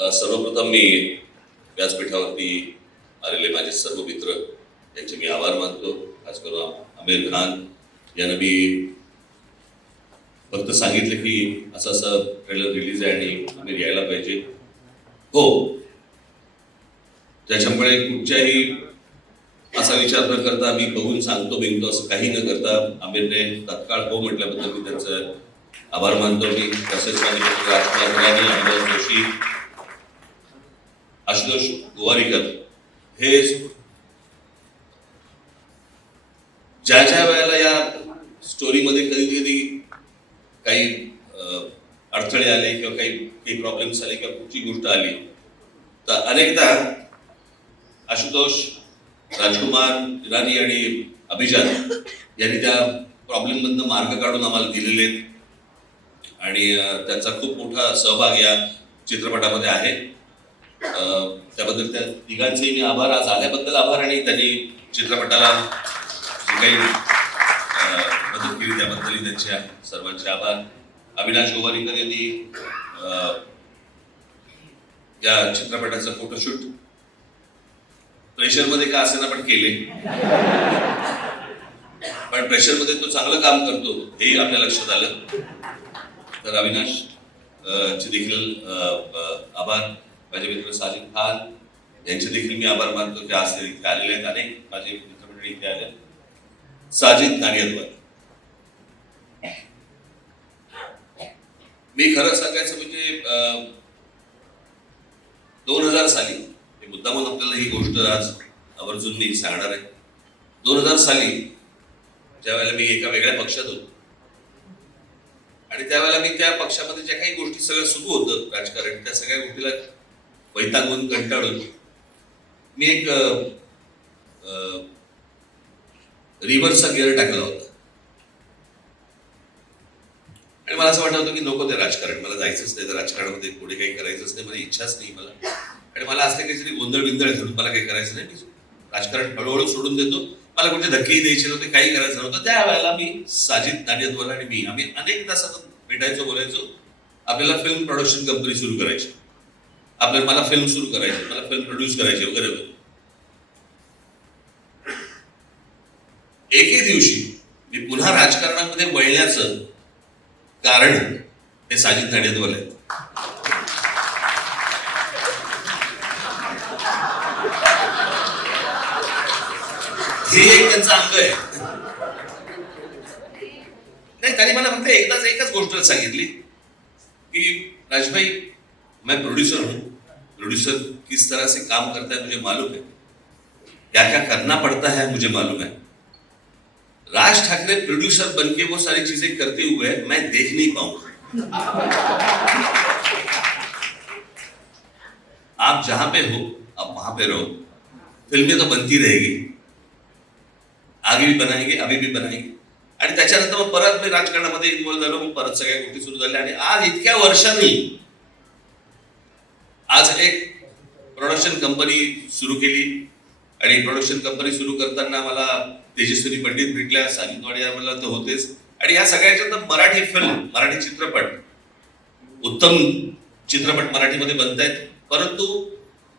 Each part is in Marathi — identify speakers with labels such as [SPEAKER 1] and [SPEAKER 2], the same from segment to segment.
[SPEAKER 1] सर्वप्रथम मी व्यासपीठावरती आलेले माझे सर्व मित्र यांचे मी आभार मानतो. खास करून आमिर खान यांना मी फक्त सांगितलं की असं असं ट्रेलर रिलीज आहे आणि आमिर यायला पाहिजे. हो त्याच्यामुळे कुठच्याही असा विचार न करता मी बघून सांगतो बिंगतो असं काही न करता आमिरने तत्काळ हो म्हटल्याबद्दल मी त्यांचं आभार मानतो. मी तसेच माझे मित्र जोशी आशुतोष गोवारीकर हे ज्या ज्या वेळेला या स्टोरीमध्ये कधी कधी काही अडथळे आले किंवा काही काही प्रॉब्लेम्स आले किंवा कुठची गोष्ट आली तर अनेकदा आशुतोष राजकुमार इराणी आणि अभिजात यांनी त्या प्रॉब्लेममधनं मार्ग काढून आम्हाला दिलेले आहेत. आणि त्यांचा खूप मोठा सहभाग या चित्रपटामध्ये आहे. त्याबद्दल त्या तिघांचे मी आभार. आज आल्याबद्दल आभार आणि त्यांनी चित्रपटाला जी काही मदत केली त्याबद्दलही त्यांचे सर्वांचे आभार. अविनाश गोवारीकर यांनी या चित्रपटाचं फोटोशूट प्रेशरमध्ये का असेना पण केले. पण प्रेशरमध्ये तो चांगलं काम करतो हेही आपल्या लक्षात आलं. तर अविनाश चे देखील अं, आभार. माझे मित्र साजिद खान यांचे देखील मी आभार मानतो की आज इथे आलेले आहेत. अनेक माझे मित्रमंडळी इथे आले साजिद नाडियादवर मी खरं सांगायचं म्हणजे दोन हजार साली मुद्दामून आपल्याला ही गोष्ट आज आवर्जून मी सांगणार आहे. दोन हजार साली ज्या वेळेला मी एका वेगळ्या पक्षात होतो आणि त्यावेळेला मी त्या पक्षामध्ये ज्या काही गोष्टी सगळं सुरू होतं राजकारण त्या सगळ्या गोष्टीला वैतागून कंटाळून. मी एक रिव्हर्सचा गिअर टाकला होता. आणि मला असं वाटत होतं की नको ते राजकारण मला जायचंच नाही तर राजकारणामध्ये पुढे काही करायचंच नाही मला इच्छाच नाही मला. आणि मला असं काहीतरी गोंधळ बिंधळ घालून मला काही करायचं नाही. मी राजकारण हळूहळू सोडून देतो. मला कुठे धक्केही द्यायचे नव्हते काही करायचं नव्हतं. त्यावेळेला मी साजिद नाडियादवर आणि मी आम्ही अनेक तासात भेटायचो बोलायचो. आपल्याला फिल्म प्रोडक्शन कंपनी सुरू करायची. आपल्याला मला फिल्म सुरू करायची मला फिल्म प्रोड्यूस करायची वगैरे वगैरे. एके दिवशी मी पुन्हा राजकारणामध्ये वळण्याचं कारण हे साजिद नाडियादवर आहेत. हे एक त्यांचं अंग आहे. नाही त्यांनी मला फक्त एकदाच एकच गोष्ट सांगितली की राजभाई मैं प्रोड्यूसर प्रोड्यूसर किस तरह से काम करता है मुझे मालूम है? क्या क्या करना पड़ता है, मुझे मालूम है। राज ठाकरे प्रोड्यूसर बन के वो सारी चीज़ें करते हुए मैं देख नहीं पाऊँगा आप जहाँ पे हो, आप वहाँ पे रहो। फ़िल्में तो बनती रहेगी। आगे भी बनाएँगे, अभी भी बनाएँगे। आणि त्याच्यानंतर मग परत मी राजकारणामध्ये इन्व्हॉल्व झालो मग परत सगळ्या गोष्टी सुरू झाल्या आणि आज इतक्या वर्षांनी आज एक प्रोडक्शन कंपनी सुरू केली आणि प्रोडक्शन कंपनी सुरू करताना मला तेजस्विनी पंडित भेटल्या साजिद मला तर होतेच. आणि या सगळ्याच्यात मराठी फिल्म मराठी चित्रपट उत्तम चित्रपट मराठीमध्ये बनत आहेत परंतु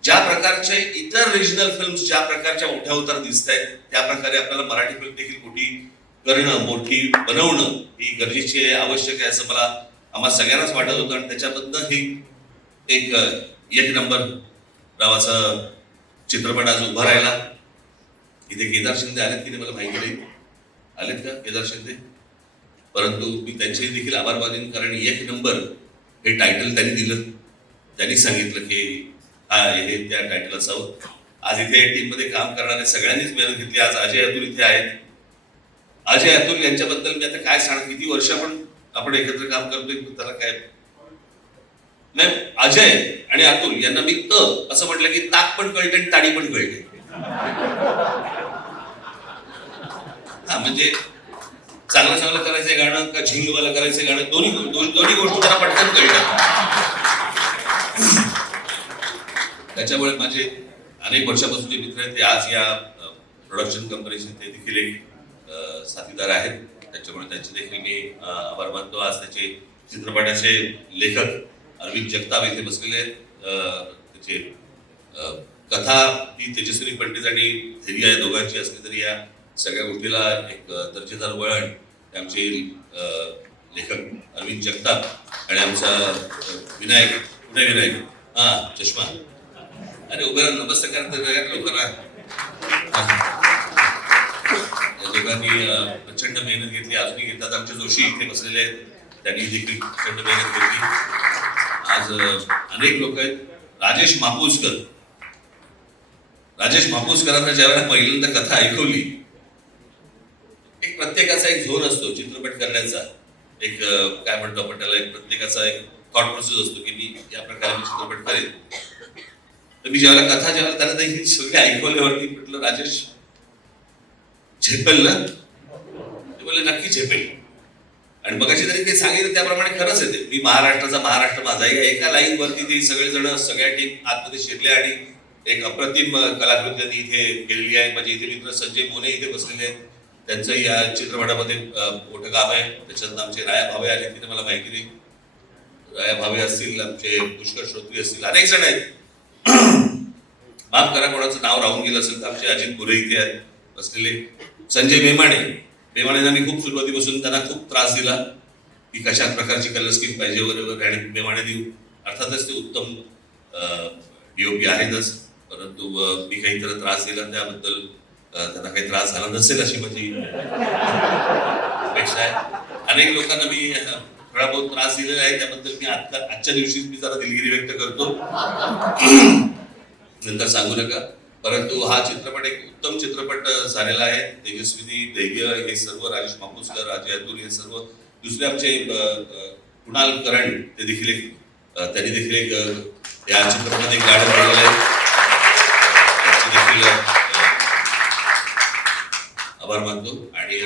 [SPEAKER 1] ज्या प्रकारचे इतर रिजनल फिल्म ज्या प्रकारच्या मोठ्या उतार दिसत आहेत त्या प्रकारे आपल्याला मराठी फिल्म देखील मोठी करणं मोठी बनवणं ही गरजेची आहे आवश्यक आहे असं मला आम्हाला सगळ्यांनाच वाटत होतं. आणि त्याच्याबद्दल ही एक एक नंबर नावाचा चित्रपट आज उभा राहिला. इथे केदार शिंदे आलेत की नाही मला माहिती नाही. आलेत का केदार शिंदे? परंतु मी त्यांचे देखील आभार मानेन कारण एक नंबर हे टायटल त्यांनी दिलं. त्यांनी सांगितलं की हा हे त्या टायटल असावं. आज इथे टीममध्ये काम करणारे सगळ्यांनीच मेहनत घेतली. आज अजय अतुल इथे आहेत. अजय अतुल यांच्याबद्दल मी आता काय सांग किती वर्ष आपण आपण एकत्र काम करतोय? त्याला काय अजय आणि अतुल यांना मी त असं म्हटलं की ताक पण कळते आणि ताडी पण कळते. हा म्हणजे चांगलं चांगलं करायचं गाणं का झिंगवाला करायचं गाणं दोन्ही दोन्ही गोष्टी त्याला पटकन कळतात. त्याच्यामुळे माझे अनेक वर्षापासूनचे मित्र आहेत ते आज या प्रोडक्शन कंपनीचे ते देखील एक साथीदार आहेत. त्याच्यामुळे त्यांचे देखील मी आभार मानतो. आज त्याचे चित्रपटाचे लेखक अरविंद जगताप इथे बसलेले आहेत. त्याचे कथा ही तेजस्वी पंडित आणि धैर्य या दोघांची असली तरी या सगळ्या गोष्टीला एक दर्जेदार वळण आमचे लेखक अरविंद जगताप आणि आमचा विनायक कुठे विनायक. हा चष्मा. अरे उभे राहा नमस्कार लोकांना या दोघांनी प्रचंड मेहनत घेतली अजूनही घेतात. आमचे जोशी इथे बसलेले आहेत. त्यांनी देखील प्रचंड मेहनत घेतली. आज अनेक लोक आहेत. राजेश मापूसकर. राजेश मापूसकरांना ज्यावेळेला पहिल्यांदा कथा ऐकवली एक प्रत्येकाचा एक झोर असतो चित्रपट करण्याचा. एक काय म्हणतो आपण त्याला एक प्रत्येकाचा एक थॉट प्रोसेस असतो की मी या प्रकारे मी चित्रपट करेन. तर मी ज्यावेळेला कथा ज्यावेळेला त्यांना ते सगळे ऐकवल्यावरती म्हटलं राजेश झेपेल ना? ते बोलले नक्की झेपेल. आणि मग तरी ते सांगितलं त्याप्रमाणे खरंच येते मी महाराष्ट्राचा महाराष्ट्र माझा या एका लाईन वरती ते सगळेजण सगळ्या टीम आतमध्ये शिरले आणि एक अप्रतिम कलाकृती त्यांनी इथे केलेली आहे. माझे इथे मित्र संजय मोने इथे बसलेले आहेत. त्यांचं या चित्रपटामध्ये मोठं काम आहे. त्याच्यात आमचे राया भावे आले तिथे मला माहिती नाही. राया भावे असतील आमचे पुष्कर श्रोत्री असतील अनेक जण आहेत. माफ करा कोणाचं नाव राहून गेलं असेल तर आमचे अजित गुरे इथे आहेत बसलेले. संजय मेमाणे मेमाणेंना मी खूप सुरुवातीपासून त्यांना खूप त्रास दिला की कशा प्रकारची कलर स्कीम पाहिजे वगैरे वगैरे. आणि देऊ. अर्थातच ते उत्तम डीओपी आहेतच परंतु मी काही तर त्रास दिला त्याबद्दल त्यांना काही त्रास झाला नसेल अशी माझी अपेक्षा आहे. अनेक लोकांना मी थोडा बहुत त्रास दिलेला आहे. त्याबद्दल मी आजच्या दिवशी मी जरा दिलगिरी व्यक्त करतो. नंतर सांगू नका. परंतु हा चित्रपट एक उत्तम चित्रपट झालेला आहे. तेजस्विनी धैर्य हे सर्व राजेश मापुसकर राजे अतुल हे सर्व दुसरे आमचे कुणाल करण ते देखील एक त्यांनी देखील एक या चित्रपटात एक गाणं गायलेलं आहे. देखील आभार मानतो. आणि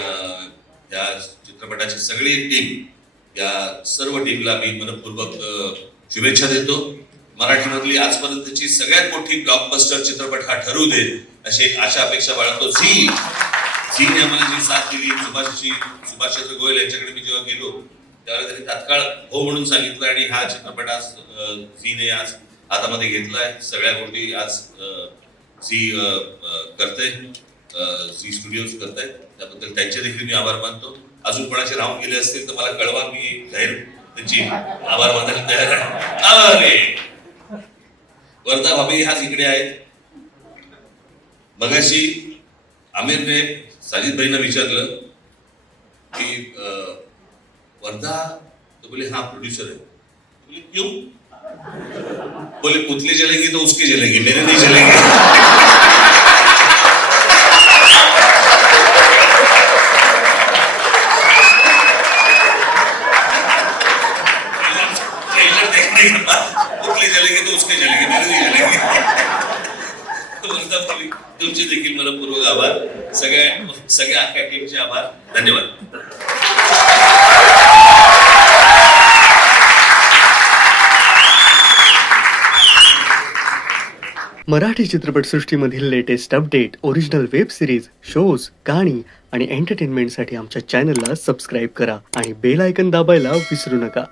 [SPEAKER 1] या चित्रपटाची सगळी टीम या सर्व टीमला मी मनपूर्वक शुभेच्छा देतो. मराठीमधली आजपर्यंतची सगळ्यात मोठी ब्लॉकबस्टर चित्रपट हा ठरू दे अशी एक आशा अपेक्षा बाळगतो. झी. झीने आम्हाला जी साथ दिली सुभाषची सुभाषचंद्र गोयल यांच्याकडे मी जेव्हा गेलो त्यावेळेला त्यांनी तात्काळ हो म्हणून सांगितलं आणि हा चित्रपट आज झीने आज हातामध्ये घेतलाय. सगळ्या गोष्टी आज झी अ, करते झी स्टुडिओज करतायत त्याबद्दल त्यांचे देखील मी आभार मानतो. अजून कोणाचे राहून गेले असतील तर मला कळवा मी जाहीर त्यांची आभार मानायला तयार आहे. वर्धा भाभी हाच इकडे आहेत. मगाशी आमिरने साजिद भाईना विचारलं की वर्धा तो बोले हा प्रोड्यूसर है बोले क्यों? बोले पुतले जलेंगे तो उसके जलेंगे मेरे नहीं जलेंगे. तुमचे देखील मनपूर्वक आभार सगळ्या सगळ्या अख्ख्या टीमचे आभार धन्यवाद
[SPEAKER 2] Marathi चित्रपटसृष्टीमधील latest update original web series shows गाणी आणि एंटरटेनमेंटसाठी आमच्या चॅनलला सबस्क्राईब करा आणि बेल आयकन दाबायला विसरू नका.